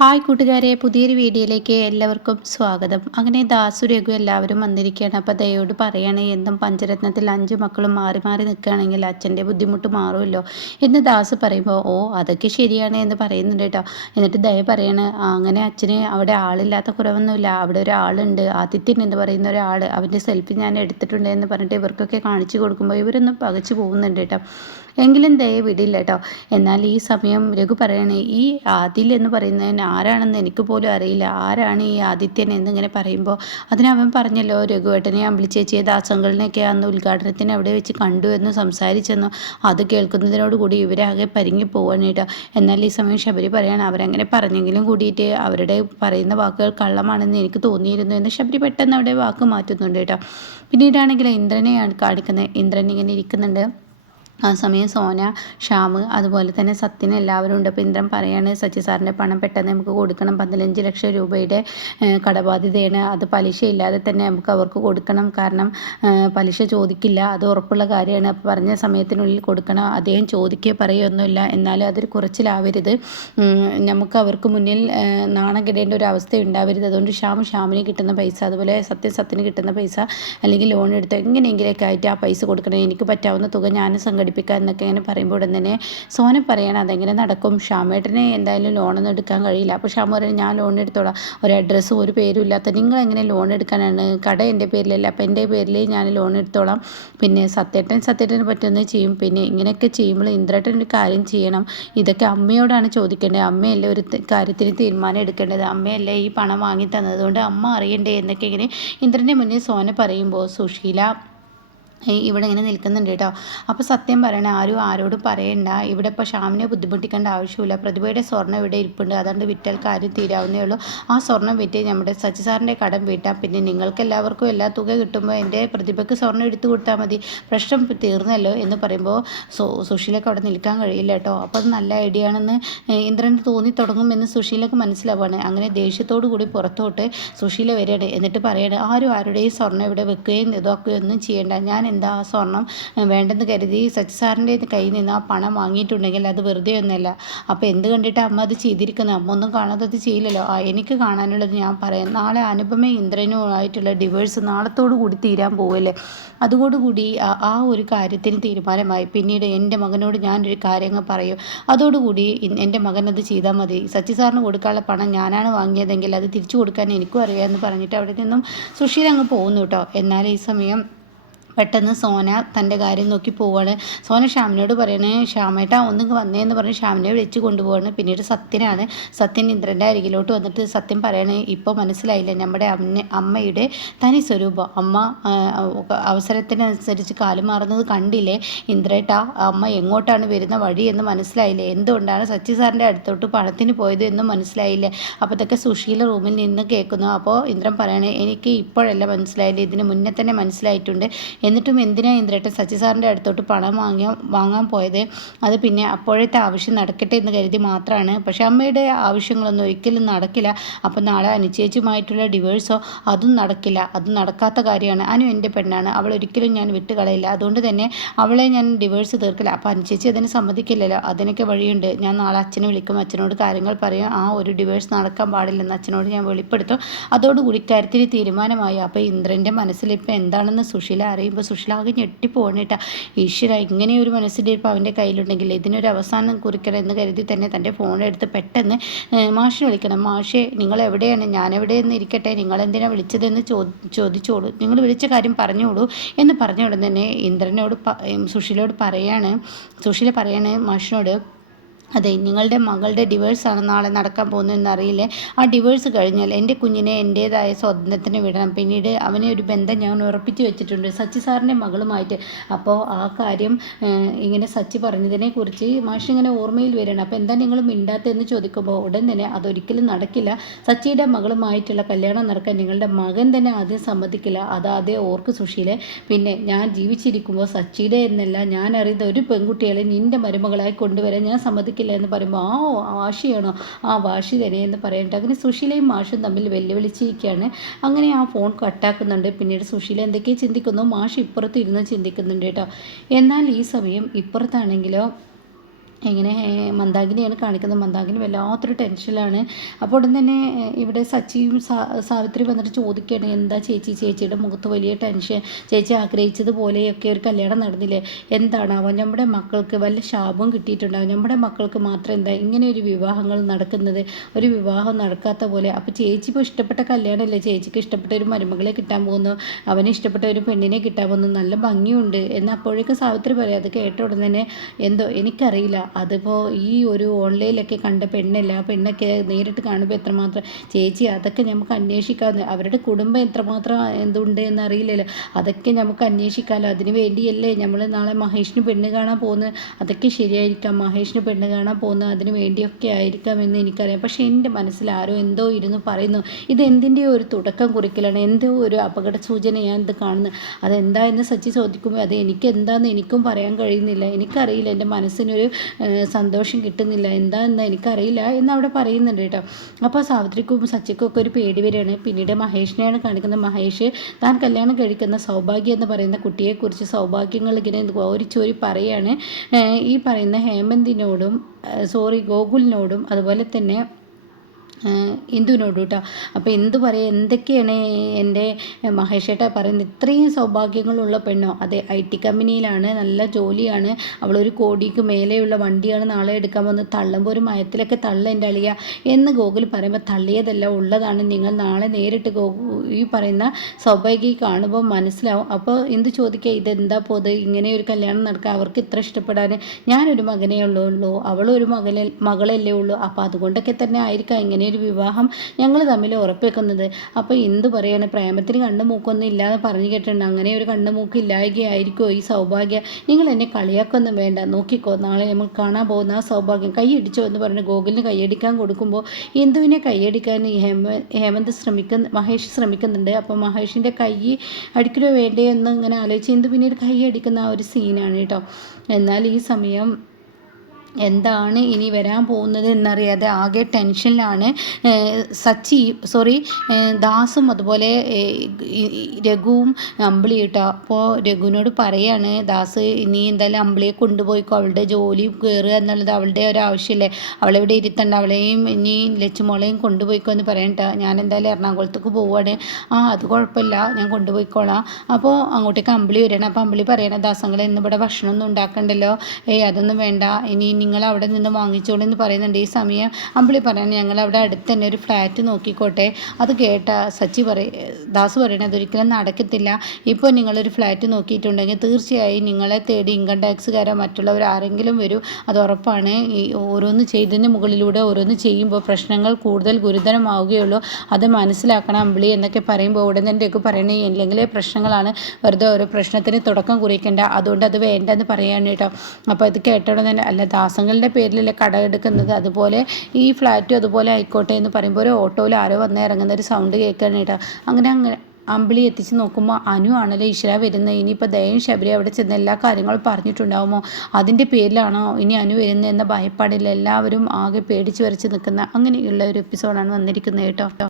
Hi കൂട്ടുകാരെ, പുതിയൊരു വീഡിയോയിലേക്ക് എല്ലാവർക്കും സ്വാഗതം. അങ്ങനെ ദാസു രഘു എല്ലാവരും വന്നിരിക്കുകയാണ്. അപ്പോൾ ദയോട് പറയാണ്, എന്തും പഞ്ചരത്നത്തിൽ 5 മക്കളും മാറി മാറി നിൽക്കുകയാണെങ്കിൽ അച്ഛൻ്റെ ബുദ്ധിമുട്ട് മാറുമല്ലോ എന്ന് ദാസ് പറയുമ്പോൾ, ഓ അതൊക്കെ ശരിയാണ് എന്ന് പറയുന്നുണ്ട് കേട്ടോ. എന്നിട്ട് ദയ പറയാണ്, അങ്ങനെ അച്ഛന് അവിടെ ആളില്ലാത്ത കുറവൊന്നുമില്ല, അവിടെ ഒരാളുണ്ട്, ആദിത്യൻ എന്ന് പറയുന്ന ഒരാൾ, അവൻ്റെ സെൽഫി ഞാൻ എടുത്തിട്ടുണ്ട് എന്ന് പറഞ്ഞിട്ട് ഇവർക്കൊക്കെ കാണിച്ചു കൊടുക്കുമ്പോൾ ഇവരൊന്നും പകച്ചു പോകുന്നുണ്ട് കേട്ടോ. എങ്കിലും ദയ വിടില്ല കേട്ടോ. എന്നാൽ ഈ സമയം രഘു പറയണേ, ഈ ആദിൽ എന്ന് പറയുന്നതിന് ആരാണെന്ന് എനിക്ക് പോലും അറിയില്ല, ആരാണ് ഈ ആദിത്യൻ എന്നിങ്ങനെ പറയുമ്പോൾ അതിനവൻ പറഞ്ഞല്ലോ, രഘുവേട്ടനെ അമ്പിളിച്ചേച്ചിയെ ദാസങ്ങളിനെയൊക്കെ അന്ന് ഉദ്ഘാടനത്തിന് അവിടെ വെച്ച് കണ്ടു എന്ന് സംസാരിച്ചെന്നു. അത് കേൾക്കുന്നതിനോടുകൂടി ഇവരാകെ പരിങ്ങി പോവാണ് കേട്ടോ. എന്നാൽ ഈ സമയം ശബരി പറയാണ്, അവരങ്ങനെ പറഞ്ഞെങ്കിലും കൂടിയിട്ട് അവരുടെ പറയുന്ന വാക്കുകൾ കള്ളമാണെന്ന് എനിക്ക് തോന്നിയിരുന്നു എന്ന് ശബരി പെട്ടെന്ന് അവിടെ വാക്ക് മാറ്റുന്നുണ്ട് കേട്ടോ. പിന്നീടാണെങ്കിൽ ഇന്ദ്രനെയാണ് കാണിക്കുന്നത്. ഇന്ദ്രൻ ഇങ്ങനെ ഇരിക്കുന്നുണ്ട്. ആ സമയം സോന, ഷ്യാം, അതുപോലെ തന്നെ സത്യൻ എല്ലാവരും ഉണ്ട്. അപ്പോൾ ഇന്ദ്രൻ പറയാണ്, സച്ചി സാറിൻ്റെ പണം പെട്ടെന്ന് നമുക്ക് കൊടുക്കണം, 15 ലക്ഷം രൂപയുടെ കടബാധ്യതയാണ്, അത് പലിശ ഇല്ലാതെ തന്നെ നമുക്ക് അവർക്ക് കൊടുക്കണം, കാരണം പലിശ ചോദിക്കില്ല, അത് ഉറപ്പുള്ള കാര്യമാണ്, അപ്പോൾ പറഞ്ഞ സമയത്തിനുള്ളിൽ കൊടുക്കണം, അദ്ദേഹം ചോദിക്കുക പറയുകയൊന്നുമില്ല, എന്നാലും അതൊരു കുറച്ചിലാവരുത്, നമുക്ക് അവർക്ക് മുന്നിൽ നാണം കെടേണ്ട ഒരു അവസ്ഥ ഉണ്ടാവരുത്, അതുകൊണ്ട് ഷ്യാമിന് കിട്ടുന്ന പൈസ, അതുപോലെ സത്യന് കിട്ടുന്ന പൈസ, അല്ലെങ്കിൽ ലോൺ എടുത്ത് എങ്ങനെയെങ്കിലൊക്കെ ആയിട്ട് ആ പൈസ കൊടുക്കണം, എനിക്ക് പറ്റാവുന്ന തുക ഞാൻ സംഘടിപ്പിക്കാം എന്നൊക്കെ ഇങ്ങനെ പറയുമ്പോൾ ഉടൻ തന്നെ സോന പറയണം, അതെങ്ങനെ നടക്കും, ഷ്യാമേട്ടനെ എന്തായാലും ലോണൊന്നും എടുക്കാൻ കഴിയില്ല. അപ്പോൾ ഷ്യാം പറയും, ഞാൻ ലോൺ എടുത്തോളാം, ഒരു അഡ്രസ്സും ഒരു പേരും ഇല്ലാത്ത നിങ്ങളെങ്ങനെ ലോൺ എടുക്കാനാണ്, കട എൻ്റെ പേരിലല്ല, അപ്പോൾ എൻ്റെ പേരിൽ ഞാൻ ലോൺ എടുത്തോളാം, പിന്നെ സത്യേട്ടന് പറ്റുന്നത് ചെയ്യും, പിന്നെ ഇങ്ങനെയൊക്കെ ചെയ്യുമ്പോൾ ഇന്ദ്രേട്ടൻ ഒരു കാര്യം ചെയ്യണം, ഇതൊക്കെ അമ്മയോടാണ് ചോദിക്കേണ്ടത്, അമ്മയല്ലേ ഒരു കാര്യത്തിന് തീരുമാനം എടുക്കേണ്ടത്, അമ്മയല്ലേ ഈ പണം വാങ്ങി തന്നതുകൊണ്ട് അമ്മ അറിയണ്ടേ എന്നൊക്കെ ഇങ്ങനെ ഇന്ദ്രൻ്റെ മുന്നിൽ സോന പറയുമ്പോൾ സുശീല ഇവിടെ ഇങ്ങനെ നിൽക്കുന്നുണ്ട് കേട്ടോ. അപ്പോൾ സത്യം പറയണേ, ആരും ആരോടും പറയണ്ട, ഇവിടെ ഇപ്പോൾ ഷ്യാമിനെ ബുദ്ധിമുട്ടിക്കേണ്ട ആവശ്യമില്ല, പ്രതിഭയുടെ സ്വർണ്ണം ഇവിടെ ഇരിപ്പുണ്ട്, അതുകൊണ്ട് വിറ്റാൽ കാര്യം തീരാവുന്നേ ഉള്ളൂ, ആ സ്വർണ്ണം വിറ്റ് നമ്മുടെ സച്ചി സാറിൻ്റെ കടം വീട്ടാം, പിന്നെ നിങ്ങൾക്ക് എല്ലാവർക്കും എല്ലാ തുക കിട്ടുമ്പോൾ എൻ്റെ പ്രതിഭയ്ക്ക് സ്വർണ്ണം എടുത്തു കൊടുത്താൽ മതി, പ്രശ്നം തീർന്നല്ലോ എന്ന് പറയുമ്പോൾ സുശീലക്ക് അവിടെ നിൽക്കാൻ കഴിയില്ല കേട്ടോ. അപ്പോൾ അത് നല്ല ഐഡിയ ആണെന്ന് ഇന്ദ്രന് തോന്നി തുടങ്ങുമെന്ന് സുശീലക്ക് മനസ്സിലാവാണ്. അങ്ങനെ ദേഷ്യത്തോടു കൂടി പുറത്തോട്ട് സുശീല വരികയാണ്. എന്നിട്ട് പറയാണ്, ആരും ആരുടെയും സ്വർണ്ണം ഇവിടെ വെക്കുകയും ഇതൊക്കെയൊന്നും ഒന്നും ചെയ്യേണ്ട, ഞാൻ എന്താ ആ സ്വർണം വേണ്ടെന്ന് കരുതി സച്ചി സാറിൻ്റെ കയ്യിൽ നിന്ന് ആ പണം വാങ്ങിയിട്ടുണ്ടെങ്കിൽ അത് വെറുതെ ഒന്നുമല്ല, അപ്പോൾ എന്ത് കണ്ടിട്ട് അമ്മ അത് ചെയ്തിരിക്കുന്നത്, അമ്മ ഒന്നും കാണാതെ അത് ചെയ്യില്ലല്ലോ, എനിക്ക് കാണാനുള്ളത് ഞാൻ പറയാം, നാളെ അനുപമ ഇന്ദ്രനുമായിട്ടുള്ള ഡിവേഴ്സ് നാളത്തോടു കൂടി തീരാൻ പോവല്ലേ, അതോടുകൂടി ആ ഒരു കാര്യത്തിന് തീരുമാനമായി, പിന്നീട് എൻ്റെ മകനോട് ഞാനൊരു കാര്യങ്ങൾ പറയും, അതോടുകൂടി എൻ്റെ മകൻ അത് ചെയ്താൽ മതി, സച്ചി സാറിന് കൊടുക്കാനുള്ള പണം ഞാനാണ് വാങ്ങിയതെങ്കിൽ അത് തിരിച്ചു കൊടുക്കാൻ എനിക്കും അറിയാമെന്ന് പറഞ്ഞിട്ട് അവിടെ നിന്നും സുശീല അങ്ങ് പോകുന്നു കേട്ടോ. എന്നാൽ ഈ സമയം പെട്ടെന്ന് സോന തൻ്റെ കാര്യം നോക്കി പോവാണ്. സോന ഷ്യാമിനോട് പറയണേ, ഷ്യാമേട്ടാ ഒന്നിങ്ങ് വന്നേന്ന് പറഞ്ഞ് ഷ്യാമിനെ വിളിച്ച് കൊണ്ടുപോവാണ്. പിന്നീട് സത്യൻ ഇന്ദ്രൻ്റെ അരികിലോട്ട് വന്നിട്ട് സത്യം പറയണേ, ഇപ്പോൾ മനസ്സിലായില്ലേ നമ്മുടെ അമ്മയുടെ തനി സ്വരൂപം, അമ്മ അവസരത്തിനനുസരിച്ച് കാലം മാറുന്നത് കണ്ടില്ലേ ഇന്ദ്രേട്ടാ, അമ്മ എങ്ങോട്ടാണ് വരുന്ന വഴി എന്ന് മനസ്സിലായില്ലേ, എന്തുകൊണ്ടാണ് സച്ചി സാറിൻ്റെ അടുത്തോട്ട് പണത്തിന് പോയത് എന്നും മനസ്സിലായില്ലേ. അപ്പോൾ ഇതൊക്കെ സുശീല റൂമിൽ നിന്ന് കേൾക്കുന്നു. അപ്പോൾ ഇന്ദ്രൻ പറയണേ, എനിക്ക് ഇപ്പോഴല്ല മനസ്സിലായില്ലേ, ഇതിന് മുന്നേ തന്നെ മനസ്സിലായിട്ടുണ്ട്, എന്നിട്ടും എന്തിനാ ഇന്ദ്രേട്ടൻ സച്ചി സാറിൻ്റെ അടുത്തോട്ട് പണം വാങ്ങാൻ പോയത്, അത് പിന്നെ അപ്പോഴത്തെ ആവശ്യം നടക്കട്ടെ എന്ന് കരുതി മാത്രമാണ്, പക്ഷേ അമ്മയുടെ ആവശ്യങ്ങളൊന്നും ഒരിക്കലും നടക്കില്ല, അപ്പോൾ നാളെ അനുചേച്ചിയുമായിട്ടുള്ള ഡിവേഴ്സോ അതും നടക്കില്ല, അത് നടക്കാത്ത കാര്യമാണ്, അനു എൻ്റെ പെണ്ണാണ്, അവൾ ഒരിക്കലും ഞാൻ വിട്ടുകളയില്ല, അതുകൊണ്ട് തന്നെ അവളെ ഞാൻ ഡിവേഴ്സ് തീർക്കില്ല, അപ്പോൾ അനുചേച്ചി അതിന് സമ്മതിക്കില്ലല്ലോ, അതിനൊക്കെ വഴിയുണ്ട്, ഞാൻ നാളെ അച്ഛനെ വിളിക്കും, അച്ഛനോട് കാര്യങ്ങൾ പറയും, ആ ഒരു ഡിവേഴ്സ് നടക്കാൻ പാടില്ലെന്ന് അച്ഛനോട് ഞാൻ വെളിപ്പെടുത്തും, അതോടുകൂടി കാര്യത്തിന് തീരുമാനമായി. അപ്പോൾ ഇന്ദ്രൻ്റെ മനസ്സിൽ ഇപ്പോൾ എന്താണെന്ന് സുശീല അറിയുമ്പോൾ സുശീല ആകെ ഞെട്ടിപ്പോണേട്ടാ, ഈശ്വര ഇങ്ങനെ ഒരു മനസ്സിൻ്റെ ഇപ്പോൾ അവൻ്റെ കയ്യിലുണ്ടെങ്കിൽ ഇതിനൊരു അവസാനം കുറിക്കണം എന്ന് കരുതി തന്നെ തൻ്റെ ഫോണെടുത്ത് പെട്ടെന്ന് മാഷിനെ വിളിക്കണം, മാഷേ നിങ്ങൾ എവിടെയാണ്, ഞാൻ എവിടെയെന്ന് ഇരിക്കട്ടെ, നിങ്ങളെന്തിനാണ് വിളിച്ചതെന്ന് ചോദിച്ചോളൂ, നിങ്ങൾ വിളിച്ച കാര്യം പറഞ്ഞോളൂ എന്ന് പറഞ്ഞ ഉടൻ തന്നെ ഇന്ദ്രനോട് സുശീലയോട് പറയാണ് മാഷിനോട്, അതെ നിങ്ങളുടെ മകളുടെ ഡിവേഴ്സാണ് നാളെ നടക്കാൻ പോകുന്നതെന്ന് അറിയില്ലേ, ആ ഡിവേഴ്സ് കഴിഞ്ഞാൽ എൻ്റെ കുഞ്ഞിനെ എൻ്റേതായ സ്വാതന്ത്ര്യത്തിന് വിടണം, പിന്നീട് അവനെ ഒരു ബന്ധം ഞാൻ ഉറപ്പിച്ച് വെച്ചിട്ടുണ്ട് സച്ചി സാറിൻ്റെ മകളുമായിട്ട്. അപ്പോൾ ആ കാര്യം ഇങ്ങനെ സച്ചി പറഞ്ഞതിനെക്കുറിച്ച് മാഷ് ഇങ്ങനെ ഓർമ്മയിൽ വരികയാണ്. അപ്പോൾ എന്താ നിങ്ങൾ മിണ്ടാത്തതെന്ന് ചോദിക്കുമ്പോൾ ഉടൻ തന്നെ അതൊരിക്കലും നടക്കില്ല, സച്ചിയുടെ മകളുമായിട്ടുള്ള കല്യാണം നടക്കാൻ നിങ്ങളുടെ മകൻ തന്നെ ആദ്യം സമ്മതിക്കില്ല, അതാദ്യം ഓർക്ക് സുശീലെ, പിന്നെ ഞാൻ ജീവിച്ചിരിക്കുമ്പോൾ സച്ചിയുടെ എന്നല്ല ഞാൻ അറിയുന്ന ഒരു പെൺകുട്ടികളെ നിൻ്റെ മരുമകളായി കൊണ്ടുവരാൻ ഞാൻ സമ്മതിക്കില്ല എന്ന് പറയുമ്പോൾ, ആ വാശിയാണോ, ആ വാശി തന്നെ എന്ന് പറയട്ടെ. അങ്ങനെ സുശീലയും മാഷും തമ്മിൽ വെല്ലുവിളിച്ചിരിക്കുകയാണ്. അങ്ങനെ ആ ഫോൺ കട്ടാക്കുന്നുണ്ട്. പിന്നീട് സുശീല എന്തൊക്കെയോ ചിന്തിക്കുന്നു, മാഷ് ഇപ്പുറത്ത് ഇരുന്ന് ചിന്തിക്കുന്നുണ്ട് കേട്ടോ. എന്നാൽ ഈ സമയം ഇപ്പുറത്താണെങ്കിലോ ഇങ്ങനെ മന്ദാകിനിയാണ് കാണിക്കുന്നത്. മന്ദാകിനി വല്ലാത്തൊരു ടെൻഷനിലാണ്. അപ്പോൾ ഉടൻ തന്നെ ഇവിടെ സച്ചിയും സാവിത്രി വന്നിട്ട് ചോദിക്കുകയാണ്, എന്താ ചേച്ചി, ചേച്ചിയുടെ മുഖത്ത് വലിയ ടെൻഷൻ, ചേച്ചി ആഗ്രഹിച്ചതുപോലെയൊക്കെ ഒരു കല്യാണം നടന്നില്ലേ, എന്താണാവോ നമ്മുടെ മക്കൾക്ക് വല്ല ശാപവും കിട്ടിയിട്ടുണ്ടാവും, നമ്മുടെ മക്കൾക്ക് മാത്രം എന്താ ഇങ്ങനെ ഒരു വിവാഹങ്ങൾ നടക്കുന്നത്, ഒരു വിവാഹം നടക്കാത്ത പോലെ. അപ്പോൾ ചേച്ചി ഇപ്പോൾ ഇഷ്ടപ്പെട്ട കല്യാണമല്ലേ, ചേച്ചിക്ക് ഇഷ്ടപ്പെട്ട ഒരു മരുമകളെ കിട്ടാൻ പോകുന്നു, അവന് ഇഷ്ടപ്പെട്ട ഒരു പെണ്ണിനെ കിട്ടാൻ പോകുന്നു, നല്ല ഭംഗിയുണ്ട് എന്ന് അപ്പോഴേക്കും സാവിത്രി പറയാം. അത് കേട്ട ഉടൻ തന്നെ എന്തോ എനിക്കറിയില്ല, അതിപ്പോൾ ഈ ഒരു ഓൺലൈനിലൊക്കെ കണ്ട പെണ്ണല്ല, ആ പെണ്ണൊക്കെ നേരിട്ട് കാണുമ്പോൾ എത്രമാത്രം ചേച്ചി അതൊക്കെ നമുക്ക് അന്വേഷിക്കാമെന്ന്, അവരുടെ കുടുംബം എത്രമാത്രം എന്തുണ്ട് എന്നറിയില്ലല്ലോ, അതൊക്കെ നമുക്ക് അന്വേഷിക്കാമല്ലോ, അതിന് വേണ്ടിയല്ലേ നമ്മൾ നാളെ മഹേഷിന് പെണ്ണ് കാണാൻ പോകുന്നത്, അതൊക്കെ ശരിയായിരിക്കാം, മഹേഷിന് പെണ്ണ് കാണാൻ പോകുന്നത് അതിന് വേണ്ടിയൊക്കെ ആയിരിക്കാം എന്ന് എനിക്കറിയാം. പക്ഷേ എൻ്റെ മനസ്സിൽ ആരോ എന്തോ ഇരുന്ന് പറയുന്നു, ഇത് എന്തിൻ്റെയോ ഒരു തുടക്കം കുറിക്കലാണ്, എന്തോ ഒരു അപകട സൂചന ഞാൻ ഇത് കാണുന്നു. അതെന്താ എന്ന് സച്ചി ചോദിക്കുമ്പോൾ അത് എനിക്ക് എന്താണെന്ന് എനിക്കും പറയാൻ കഴിയുന്നില്ല, എനിക്കറിയില്ല, എൻ്റെ മനസ്സിനൊരു സന്തോഷം കിട്ടുന്നില്ല, എന്താണെന്ന് എനിക്കറിയില്ല എന്ന് അവിടെ പറയുന്നുണ്ട് കേട്ടോ. അപ്പോൾ സാവിത്രിക്കും സച്ചിക്കും ഒക്കെ ഒരു പേടി വരികയാണ്. പിന്നീട് മഹേഷിനെയാണ് കാണിക്കുന്നത്. മഹേഷ് താൻ കല്യാണം കഴിക്കുന്ന സൗഭാഗ്യ എന്ന് പറയുന്ന കുട്ടിയെക്കുറിച്ച് സൗഭാഗ്യങ്ങൾ ഇങ്ങനെ ഓരിച്ചോരി പറയാണ് ഈ പറയുന്ന ഹേമന്തിനോടും ഗോകുലിനോടും അതുപോലെ തന്നെ ഇന്ദുവിനോട് കേട്ടോ. അപ്പോൾ എന്ത് പറയുക, എന്തൊക്കെയാണ് എൻ്റെ മഹേഷേട്ട പറയുന്നത്, ഇത്രയും സൗഭാഗ്യങ്ങളുള്ള പെണ്ണോ, അതെ IT കമ്പനിയിലാണ്, നല്ല ജോലിയാണ്, അവളൊരു കോടിക്ക് മേലെയുള്ള വണ്ടിയാണ് നാളെ എടുക്കാൻ വന്നത്, തള്ളുമ്പോൾ ഒരു മയത്തിലൊക്കെ തള്ള എൻ്റെ അളിയ എന്ന് ഗോകുൽ പറയുമ്പോൾ തള്ളിയതല്ല ഉള്ളതാണ്, നിങ്ങൾ നാളെ നേരിട്ട് ഈ പറയുന്ന സൗഭാഗ്യ കാണുമ്പോൾ മനസ്സിലാവും. അപ്പോൾ എന്ത് ചോദിക്കുക, ഇതെന്താ പോത് ഇങ്ങനെ ഒരു കല്യാണം നടക്കുക, അവർക്ക് ഇത്ര ഇഷ്ടപ്പെടാൻ, ഞാനൊരു മകനേ ഉള്ളൂ, അവളൊരു മകളല്ലേ ഉള്ളൂ, അപ്പോൾ അതുകൊണ്ടൊക്കെ തന്നെ ആയിരിക്കാം ഇങ്ങനെ ഒരു വിവാഹം ഞങ്ങൾ തമ്മിൽ ഉറപ്പിക്കുന്നത്. അപ്പോൾ എന്ത് പറയാണ്, പ്രേമത്തിന് കണ്ണു മൂക്കൊന്നും ഇല്ലാതെ പറഞ്ഞു കേട്ടിട്ടുണ്ട്, അങ്ങനെ ഒരു കണ്ണു മൂക്ക് ഇല്ലായകയായിരിക്കുമോ ഈ സൗഭാഗ്യ, നിങ്ങൾ എന്നെ കളിയാക്കൊന്നും വേണ്ട, നോക്കിക്കോ, നാളെ നമ്മൾ കാണാൻ പോകുന്ന ആ സൗഭാഗ്യം, കൈയടിച്ചോ എന്ന് പറഞ്ഞ് ഗോകുലിന് കൈയടിക്കാൻ കൊടുക്കുമ്പോൾ എന്തുവിനെ കൈയടിക്കാൻ മഹേഷ് ശ്രമിക്കുന്നുണ്ട്. അപ്പോൾ മഹേഷിൻ്റെ കൈ അടിക്കലോ വേണ്ടേ എന്ന് ഇങ്ങനെ ആലോചിച്ച് എന്ത് പിന്നീട് കൈ അടിക്കുന്ന ആ ഒരു സീനാണ് കേട്ടോ. എന്നാൽ ഈ സമയം എന്താണ് ഇനി വരാൻ പോകുന്നത് എന്നറിയാതെ ആകെ ടെൻഷനിലാണ് ദാസും അതുപോലെ രഘുവും അമ്പിളി കേട്ടോ. അപ്പോൾ രഘുവിനോട് പറയാണ്, ദാസ് നീ എന്തായാലും അമ്പിളിയെ കൊണ്ടുപോയിക്കോ, അവളുടെ ജോലി കയറുക എന്നുള്ളത് അവളുടെ ഒരു ആവശ്യമല്ലേ, അവളെവിടെ ഇരുത്തണ്ട, അവളെയും ഇനി ലച്ചുമോളെയും കൊണ്ടുപോയിക്കോ എന്ന് പറയണ്ട, ഞാൻ എന്തായാലും എറണാകുളത്തേക്ക് പോവുകയാണ്, അത് കുഴപ്പമില്ല ഞാൻ കൊണ്ടുപോയിക്കോളാം. അപ്പോൾ അങ്ങോട്ടേക്ക് അമ്പിളി വരികയാണ്. അപ്പോൾ അമ്പിളി പറയണം, ദാസങ്ങളെ ഇന്ന് ഇവിടെ ഭക്ഷണമൊന്നും ഉണ്ടാക്കണ്ടല്ലോ, അതൊന്നും വേണ്ട, ഇനി നിങ്ങൾ അവിടെ നിന്ന് വാങ്ങിച്ചോളൂ എന്ന് പറയുന്നുണ്ട്. ഈ സമയം അമ്പിളി പറയണം, ഞങ്ങൾ അവിടെ അടുത്ത് തന്നെ ഒരു ഫ്ലാറ്റ് നോക്കിക്കോട്ടെ. അത് കേട്ട ദാസ് പറയണത് അതൊരിക്കലും നടക്കത്തില്ല, ഇപ്പോൾ നിങ്ങളൊരു ഫ്ലാറ്റ് നോക്കിയിട്ടുണ്ടെങ്കിൽ തീർച്ചയായും നിങ്ങളെ തേടി ഇൻകം ടാക്സുകാരോ മറ്റുള്ളവർ ആരെങ്കിലും വരും, അത് ഉറപ്പാണ്. ഈ ഓരോന്ന് ചെയ്തതിന് മുകളിലൂടെ ഓരോന്ന് ചെയ്യുമ്പോൾ പ്രശ്നങ്ങൾ കൂടുതൽ ഗുരുതരമാവുകയുള്ളൂ, അത് മനസ്സിലാക്കണം അമ്പിളി എന്നൊക്കെ പറയുമ്പോൾ ഉടനെ എന്റെയൊക്കെ പറയണേ, ഇല്ലെങ്കിലേ പ്രശ്നങ്ങളാണ്, വെറുതെ ഓരോ പ്രശ്നത്തിന് തുടക്കം കുറിക്കേണ്ട, അതുകൊണ്ട് അത് വേണ്ടെന്ന് പറയാണ് കേട്ടോ. അപ്പോൾ ഇത് കേട്ടോടെ തന്നെ, അല്ല ദാസങ്ങളുടെ പേരിലല്ലേ കട എടുക്കുന്നത്, അതുപോലെ ഈ ഫ്ലാറ്റും അതുപോലെ ആയിക്കോട്ടെ എന്ന് പറയുമ്പോൾ ഒരു ഓട്ടോയിൽ ആരോ വന്ന് ഇറങ്ങുന്ന ഒരു സൗണ്ട് കേൾക്കുകയാണ് കേട്ടോ. അങ്ങനെ അമ്പിളി എത്തിച്ച് നോക്കുമ്പോൾ അനു ആണല്ലോ ഈശ്വര വരുന്നത്. ഇനിയിപ്പോൾ ദയയും ശബരി അവിടെ ചെന്ന് എല്ലാ കാര്യങ്ങളും പറഞ്ഞിട്ടുണ്ടാവുമോ, അതിൻ്റെ പേരിലാണോ ഇനി അനു വരുന്നത് എന്ന ഭയപ്പാടില്ല, എല്ലാവരും ആകെ പേടിച്ച് വരച്ച് നിൽക്കുന്ന അങ്ങനെയുള്ള ഒരു എപ്പിസോഡാണ് വന്നിരിക്കുന്നത് കേട്ടോ.